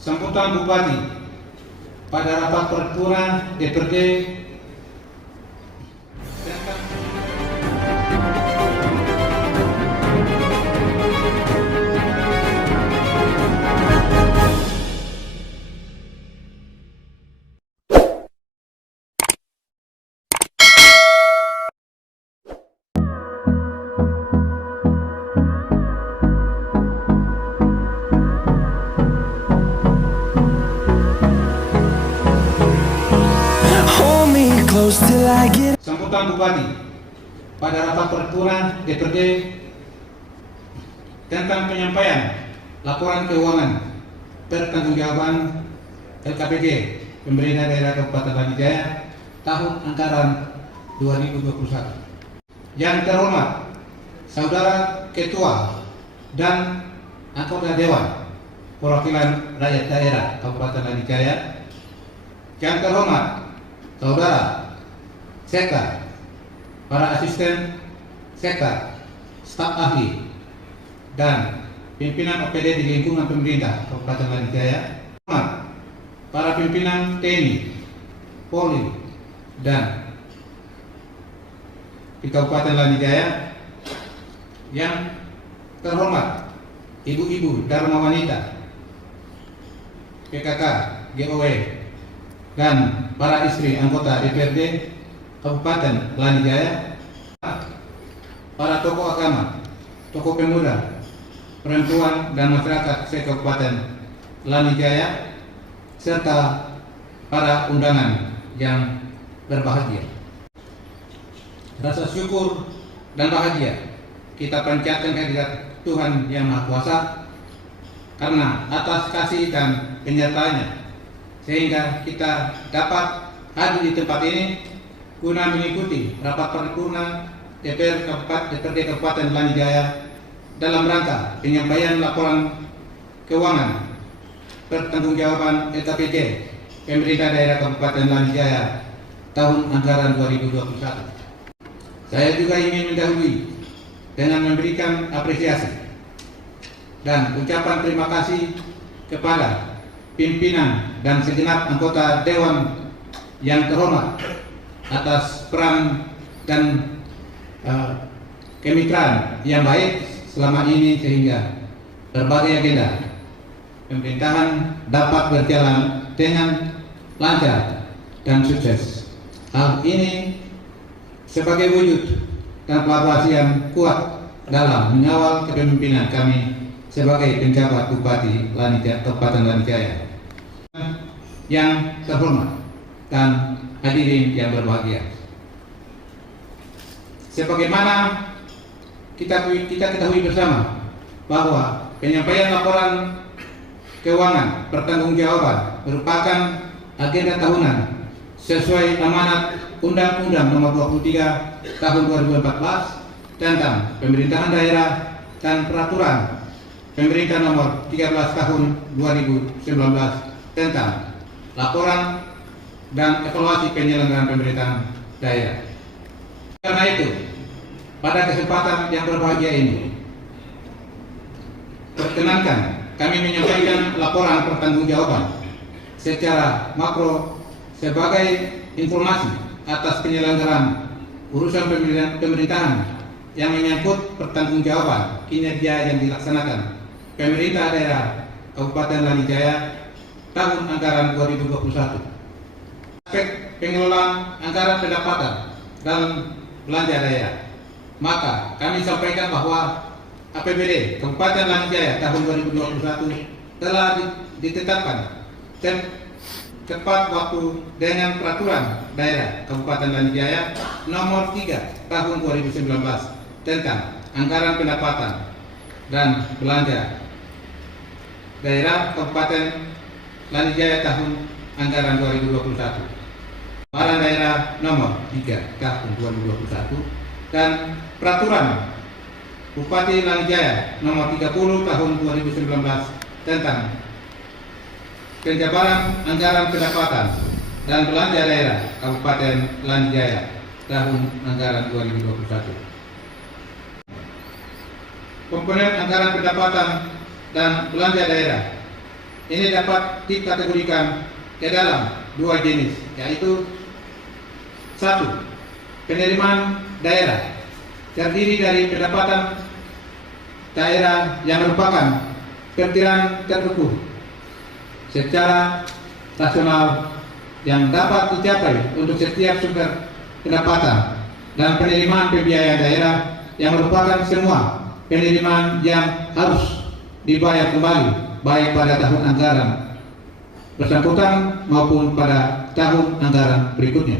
Sambutan Bupati pada rapat paripurna DPRD Sambutan Bupati pada rapat paripurna DPRD tentang penyampaian laporan keuangan pertanggungjawaban LKPJ Pemerintah Daerah Kabupaten Lanijaya tahun anggaran 2021. Yang terhormat Saudara Ketua dan Anggota Dewan Perwakilan Rakyat Daerah Kabupaten Lanijaya, yang terhormat Saudara Sekda, para asisten Sekda, staf ahli, dan pimpinan OPD di lingkungan pemerintah Kabupaten Lanijaya, para pimpinan TNI, Polri, dan di Kabupaten Lanijaya, yang terhormat ibu-ibu Dharma Wanita, PKK, GOW, dan para istri anggota DPRD Kabupaten Lanijaya, para tokoh agama, tokoh pemuda, perempuan, dan masyarakat se-Kabupaten Lanijaya, serta para undangan yang berbahagia. Rasa syukur dan bahagia kita panjatkan kehadirat Tuhan Yang Maha Kuasa karena atas kasih dan penyertaannya sehingga kita dapat hadir di tempat ini guna mengikuti rapat paripurna DPRD Kabupaten Lanijaya dalam rangka penyampaian laporan keuangan pertanggungjawaban LKPJ Pemerintah Daerah Kabupaten Lanijaya tahun anggaran 2021. Saya juga ingin mendahului dengan memberikan apresiasi dan ucapan terima kasih kepada pimpinan dan segenap anggota Dewan yang terhormat atas peran dan kemitraan yang baik selama ini sehingga berbagai agenda pemerintahan dapat berjalan dengan lancar dan sukses. Hal ini sebagai wujud dan kolaborasi yang kuat dalam mengawal kepemimpinan kami sebagai penjabat Bupati Kabupaten Lanijaya. Yang terhormat dan hadirin yang berbahagia, sebagaimana kita ketahui bersama bahwa penyampaian laporan keuangan pertanggungjawaban merupakan agenda tahunan sesuai amanat Undang-Undang Nomor 23 Tahun 2014 tentang Pemerintahan Daerah dan Peraturan Pemerintah Nomor 13 Tahun 2019 tentang laporan dan evaluasi penyelenggaraan pemerintahan daerah. Karena itu, pada kesempatan yang berbahagia ini, perkenankan kami menyampaikan laporan pertanggungjawaban secara makro sebagai informasi atas penyelenggaraan urusan pemerintahan yang menyangkut pertanggungjawaban kinerja yang dilaksanakan Pemerintah Daerah Kabupaten Lanijaya tahun anggaran 2021. Aspek pengelolaan anggaran pendapatan dan belanja daerah, maka kami sampaikan bahwa APBD Kabupaten Lanijaya tahun 2021 telah ditetapkan tepat waktu dengan Peraturan Daerah Kabupaten Lanijaya Nomor 3 Tahun 2019 tentang anggaran pendapatan dan belanja daerah Kabupaten Lanijaya tahun anggaran 2021. Anggaran Daerah Nomor 3 Tahun 2021 dan Peraturan Bupati Lanijaya Nomor 30 Tahun 2019 tentang penjabaran anggaran pendapatan dan belanja daerah Kabupaten Lanijaya tahun anggaran 2021. Komponen anggaran pendapatan dan belanja daerah ini dapat dikategorikan ke dalam dua jenis, yaitu satu, penerimaan daerah terdiri dari pendapatan daerah yang merupakan perkiraan terukur secara nasional yang dapat dicapai untuk setiap sumber pendapatan, dan penerimaan pembiayaan daerah yang merupakan semua penerimaan yang harus dibayar kembali baik pada tahun anggaran bersangkutan maupun pada tahun anggaran berikutnya.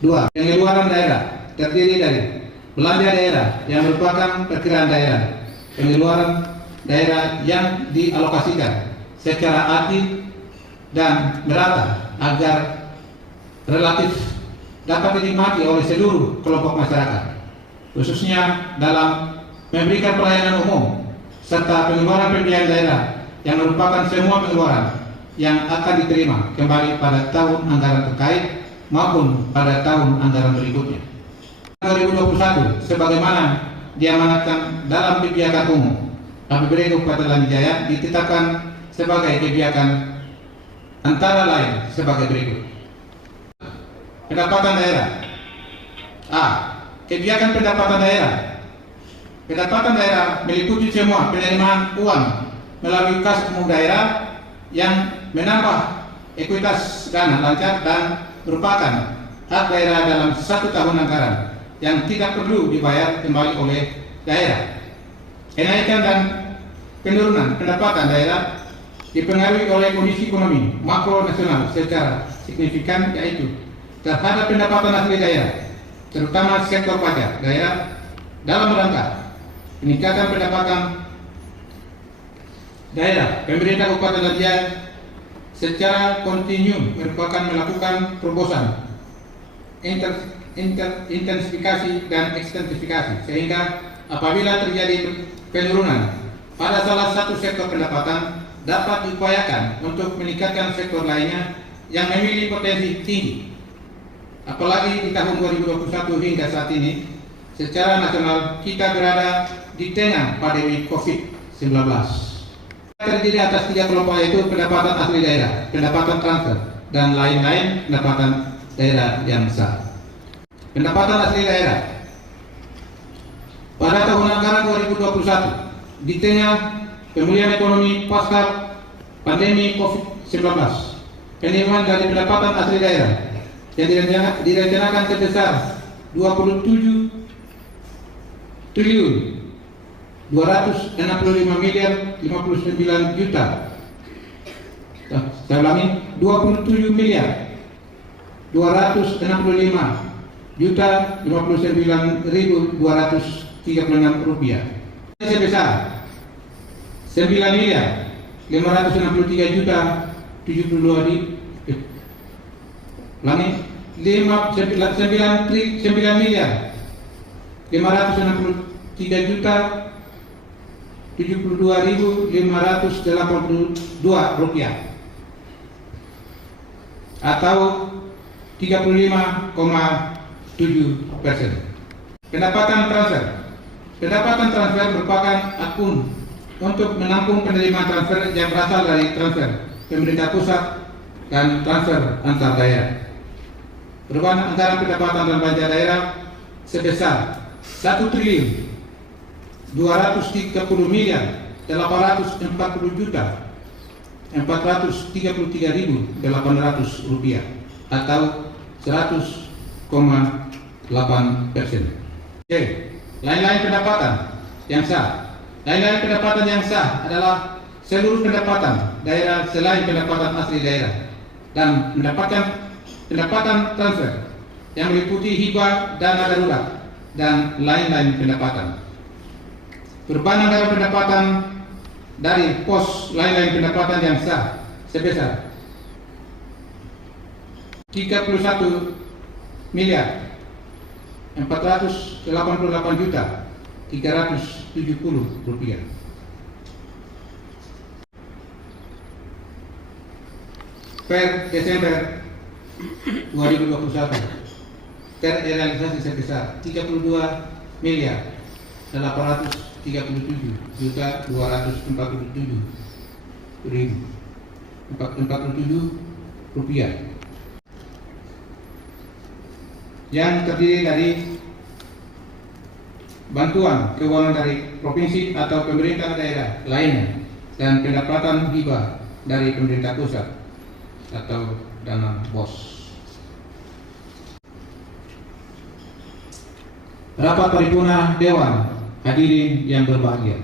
Dua, pengeluaran daerah terdiri dari belanja daerah yang merupakan perkiraan daerah, pengeluaran daerah yang dialokasikan secara adil dan merata agar relatif dapat dinikmati oleh seluruh kelompok masyarakat, khususnya dalam memberikan pelayanan umum, serta pengeluaran pembiayaan daerah yang merupakan semua pengeluaran yang akan diterima kembali pada tahun anggaran terkait maupun pada tahun anggaran berikutnya. 2021 sebagaimana diamanatkan dalam kebijakan umum APBD Kabupaten Lanjut Jaya ditetapkan sebagai kebijakan antara lain sebagai berikut. Pendapatan daerah. A. Kebijakan pendapatan daerah. Pendapatan daerah meliputi semua penerimaan uang melalui kas umum daerah yang menambah ekuitas dana lancar dan merupakan hak daerah dalam satu tahun anggaran yang tidak perlu dibayar kembali oleh daerah. Kenaikan dan penurunan pendapatan daerah dipengaruhi oleh kondisi ekonomi makro nasional secara signifikan, yaitu terhadap pendapatan asli daerah, terutama sektor pajak daerah, dalam rangka peningkatan pendapatan daerah. Pemerintah Kabupaten Lanjut Jaya secara kontinu melakukan terobosan, intensifikasi dan ekstensifikasi, sehingga apabila terjadi penurunan pada salah satu sektor pendapatan dapat diupayakan untuk meningkatkan sektor lainnya yang memiliki potensi tinggi. Apalagi di tahun 2021 hingga saat ini, secara nasional kita berada di tengah pandemi COVID-19. Terdiri atas tiga kelompok, yaitu pendapatan asli daerah, pendapatan transfer, dan lain-lain pendapatan daerah yang sah. Pendapatan asli daerah pada tahun anggaran 2021 di tengah pemulihan ekonomi pasca pandemi COVID-19, penerimaan dari pendapatan asli daerah yang direncanakan sebesar 27 triliun 265 miliar 59 juta. Saya ulangi, 27 miliar 265 juta 59.236 rupiah. Sebesar 9 miliar 563 juta 9 miliar 563 juta 72.582 rupiah, atau 35,7%. Pendapatan transfer. Pendapatan transfer merupakan akun untuk menampung penerimaan transfer yang berasal dari transfer pemerintah pusat dan transfer antar daerah. Perubahan anggaran pendapatan dan belanja daerah sebesar 1 triliun 230 miliar 840 juta 433.800 rupiah, atau 100,8%. Oke, lain-lain pendapatan yang sah. Lain-lain pendapatan yang sah adalah seluruh pendapatan daerah selain pendapatan asli daerah dan mendapatkan pendapatan transfer yang meliputi hibah, dana darurat, dan lain-lain pendapatan. Perubahan anggaran pendapatan dari pos lain-lain pendapatan yang sah sebesar 31 miliar 488 juta 370 rupiah. Per Desember 2021 terrealisasi sebesar 32 miliar 837 juta 247 ribu rupiah, yang terdiri dari bantuan keuangan dari provinsi atau pemerintah daerah lainnya dan pendapatan hibah dari pemerintah pusat atau dana BOS. Rapat paripurna Dewan, hadirin yang berbahagia.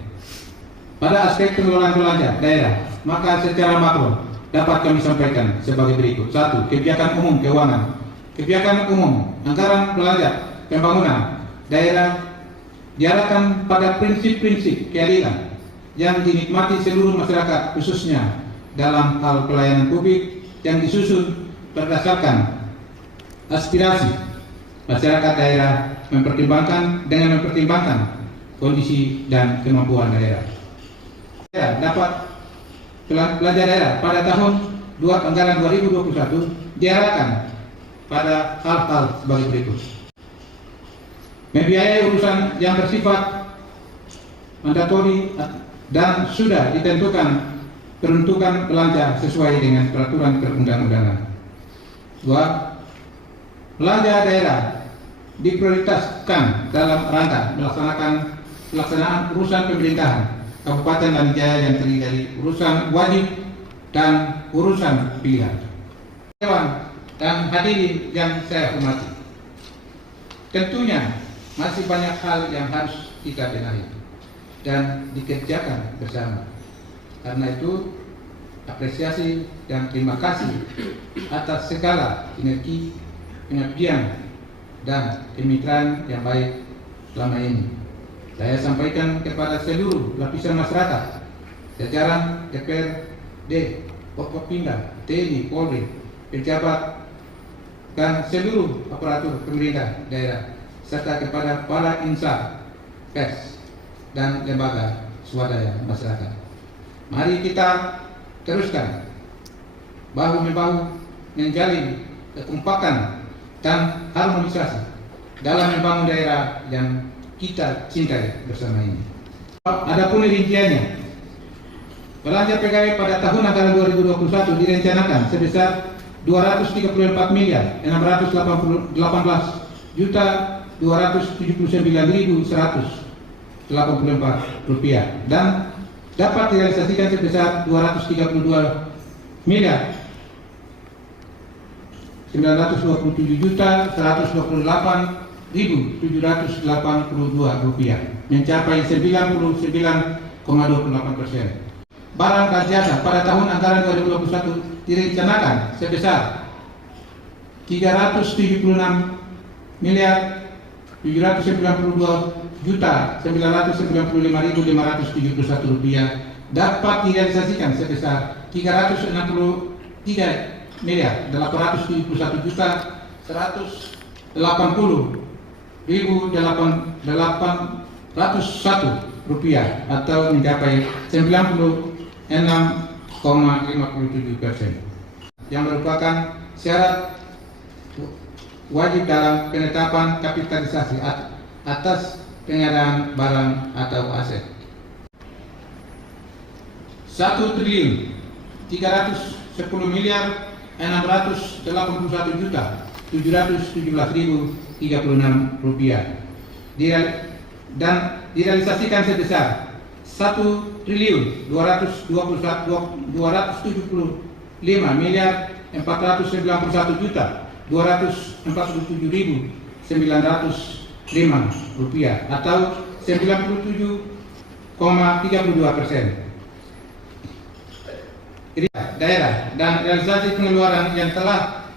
Pada aspek pengelolaan belanja daerah, maka secara makro dapat kami sampaikan sebagai berikut. 1. Kebijakan umum keuangan. Kebijakan umum anggaran belanja pembangunan daerah diarahkan pada prinsip-prinsip keadilan yang dinikmati seluruh masyarakat, khususnya dalam hal pelayanan publik yang disusun berdasarkan aspirasi masyarakat daerah dengan mempertimbangkan kondisi dan kemampuan daerah. Dapat belanja daerah pada tahun anggaran 2021 diarahkan pada hal-hal sebagai berikut. Membiayai urusan yang bersifat mandatori dan sudah ditentukan peruntukan belanja sesuai dengan peraturan perundang-undangan. 2. Belanja daerah diprioritaskan dalam rangka pelaksanaan urusan pemerintahan Kabupaten Lanijaya yang terdiri dari urusan wajib dan urusan pilihan. Dewan dan hadirin yang saya hormati, tentunya masih banyak hal yang harus kita benahi dan dikerjakan bersama. Karena itu, apresiasi dan terima kasih atas segala energi, pengabdian, dan kemitraan yang baik selama ini. Saya sampaikan kepada seluruh lapisan masyarakat, jajaran DPRD, Forkopimda, TNI, Polri, pejabat, dan seluruh aparatur pemerintah daerah, serta kepada para insan pers dan lembaga swadaya masyarakat. Mari kita teruskan bahu-membahu menjalin kekompakan dan harmonisasi dalam membangun daerah yang kita cintai bersama ini. Adapun rinciannya, belanja pegawai pada tahun anggaran 2021 direncanakan sebesar 234.279.184 rupiah dan dapat direalisasikan sebesar 237.927.128.782 rupiah, mencapai 99,28%. Barang dan jasa pada tahun anggaran 2021 direncanakan sebesar 397.792.995.571 rupiah, dapat direalisasikan sebesar 360.801 rupiah atau mencapai 96,57%, yang merupakan syarat wajib dalam penetapan kapitalisasi atas pengadaan barang atau aset. 1.381.681.717.036 rupiah dan direalisasikan sebesar 1.271.247.905 rupiah atau 97,32%. Daerah dan realisasi pengeluaran yang telah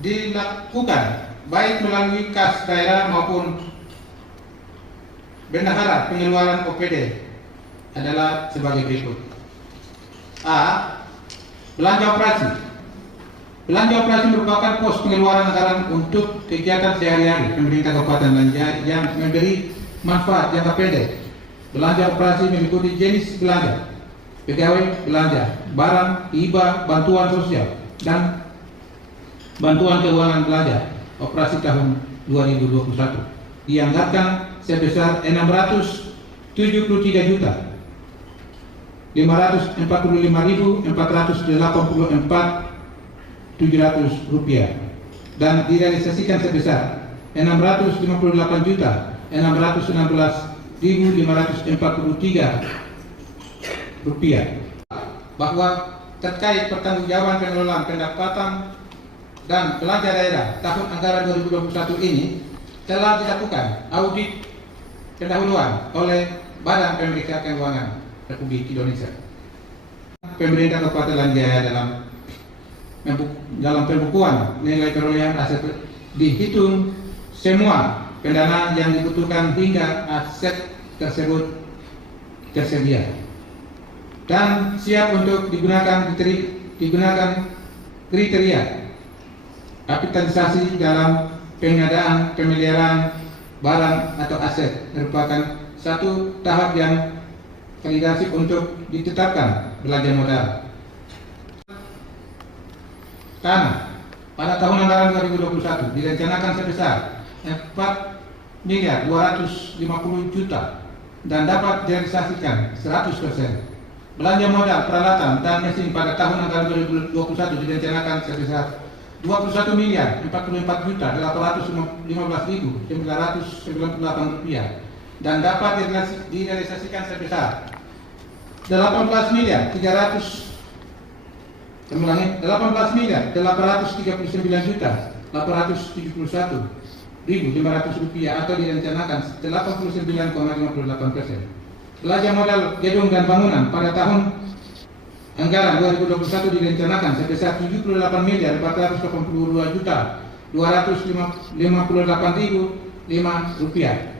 dilakukan baik melalui kas daerah maupun bendahara pengeluaran OPD adalah sebagai berikut. A. Belanja operasi. Belanja operasi merupakan pos pengeluaran anggaran untuk kegiatan sehari-hari pemerintah Kabupaten Lanijaya yang memberi manfaat jangka pendek. Belanja operasi meliputi jenis belanja, pegawai belanja, barang, hibah, bantuan sosial, dan bantuan keuangan belanja operasi tahun 2021 dianggarkan sebesar 673 juta Rp545.484.700 dan direalisasikan sebesar Rp658.616.543 bahwa terkait pertanggungjawaban pengelolaan pendapatan dan belanja daerah tahun anggaran 2021 ini telah dilakukan audit pendahuluan oleh Badan Pemeriksa Keuangan Republik Indonesia. Pemerintah Kabupaten Jaya dalam pembukuan nilai perolehan aset dihitung semua pendanaan yang dibutuhkan hingga aset tersebut tersedia dan siap untuk digunakan kriteria kapitalisasi dalam pengadaan pemeliharaan barang atau aset merupakan satu tahap yang validasi untuk ditetapkan belanja modal. Karena pada tahun anggaran 2021 direncanakan sebesar 4.250.000.000 dan dapat direalisasikan 100%. Belanja modal peralatan dan mesin pada tahun anggaran 2021 direncanakan sebesar Rp21.444.915.998 dan dapat direalisasikan sebesar Rp18.839.871.500 atau direncanakan 89,58%. Belanja modal gedung dan bangunan pada tahun anggaran 2021 direncanakan sebesar Rp7.8.258.505.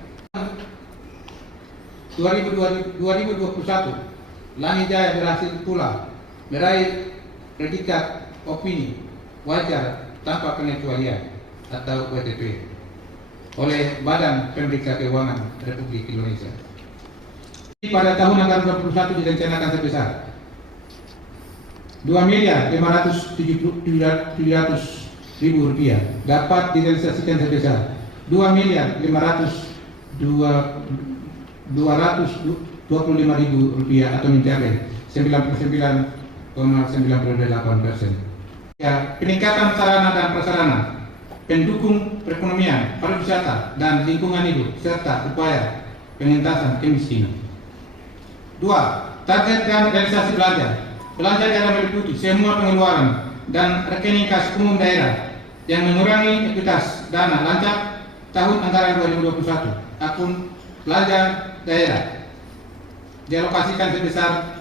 2021 Langi Jaya berhasil pula meraih predikat opini wajar tanpa pengecualian atau WTP oleh Badan Pemeriksa Keuangan Republik Indonesia. Pada tahun anggaran 2021 direncanakan sebesar Rp2.570.700.000 dapat direalisasikan sebesar Rp2.225.000 atau mencapai 99,98%. Ya, peningkatan sarana dan prasarana, pendukung perekonomian, pariwisata dan lingkungan hidup serta upaya pengentasan kemiskinan. 2. Target dan realisasi belanja. Belanja daerah meliputi semua pengeluaran dan rekening kas umum daerah yang mengurangi ekuitas dana lancap tahun anggaran 2021. Akun belanja daerah dialokasikan sebesar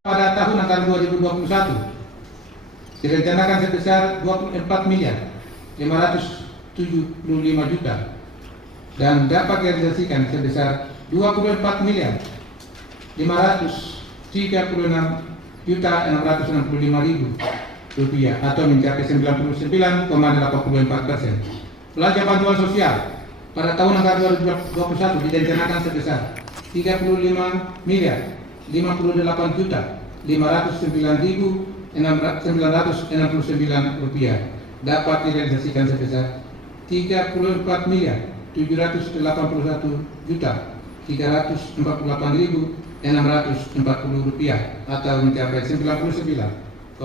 pada tahun anggaran 2021 direncanakan sebesar Rp24.575.000.000 dan dapat direalisasikan sebesar Rp26.665.000 atau mencapai 99,84%. Belanja bantuan sosial pada tahun anggaran 2021 direncanakan sebesar Rp34.559.969 dapat direalisasikan sebesar Rp34.348.640 atau mencapai 99,21%.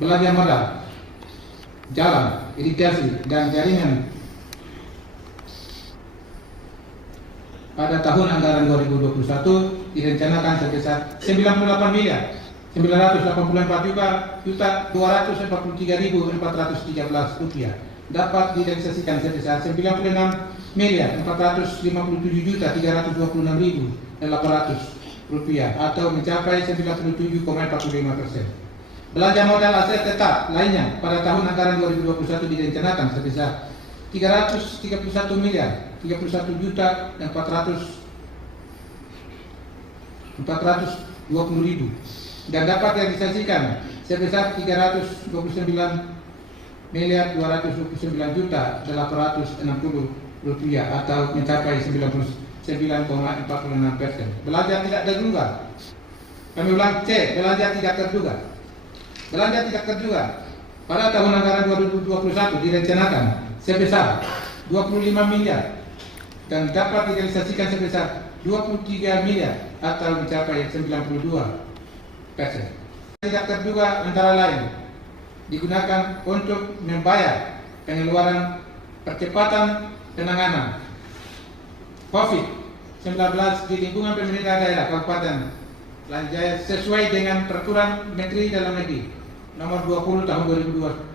Belanja modal jalan, irigasi dan jaringan pada tahun anggaran 2021 direncanakan sebesar Rp99.244.243.413 dapat direalisasikan sebesar Rp99.426.326.800 atau mencapai 97,45%. Belanja modal aset tetap lainnya pada tahun anggaran 2021 direncanakan sebesar Rp331.420.000 dan dapat direalisasikan sebesar Rp329.229.860 atau mencapai 99,46%. Belanja tidak terduga. Kami ulang C. Belanja tidak terduga. Belanja tidak terduga pada tahun anggaran 2021 direncanakan sebesar Rp25.250.000.000 dan dapat direalisasikan sebesar 23 miliar atau mencapai 92%. Tidak terduga antara lain digunakan untuk membayar pengeluaran percepatan penanganan COVID-19 di lingkungan pemerintah daerah Kabupaten Lanjaya sesuai dengan Peraturan Menteri Dalam Negeri Nomor 20 Tahun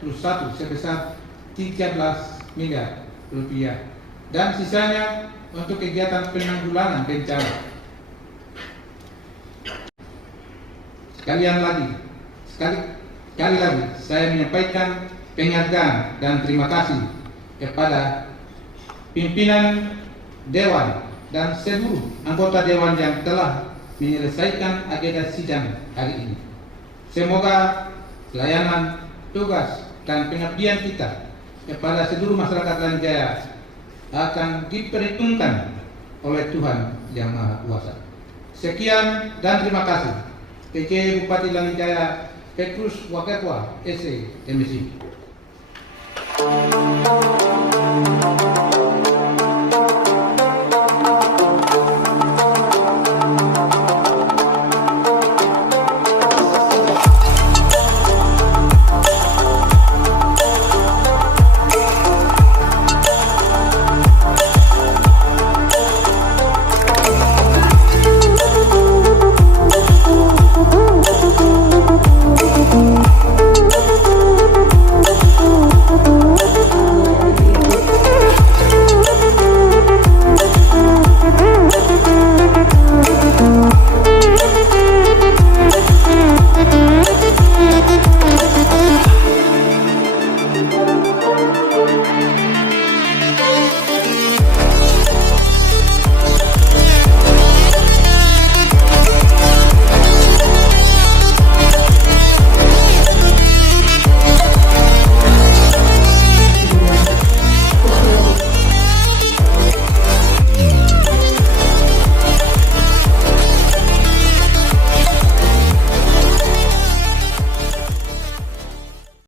2021 sebesar 13 miliar rupiah dan sisanya untuk kegiatan penanggulangan bencana. Sekali lagi saya menyampaikan penghargaan dan terima kasih kepada pimpinan Dewan dan seluruh anggota Dewan yang telah menyelesaikan agenda sidang hari ini. Semoga pelayanan, tugas, dan pengabdian kita kepada seluruh masyarakat Lanjaya akan diperhitungkan oleh Tuhan Yang Maha Kuasa. Sekian dan terima kasih. PJ Bupati Lanjaya Petrus Wakekwa, SE, MSI.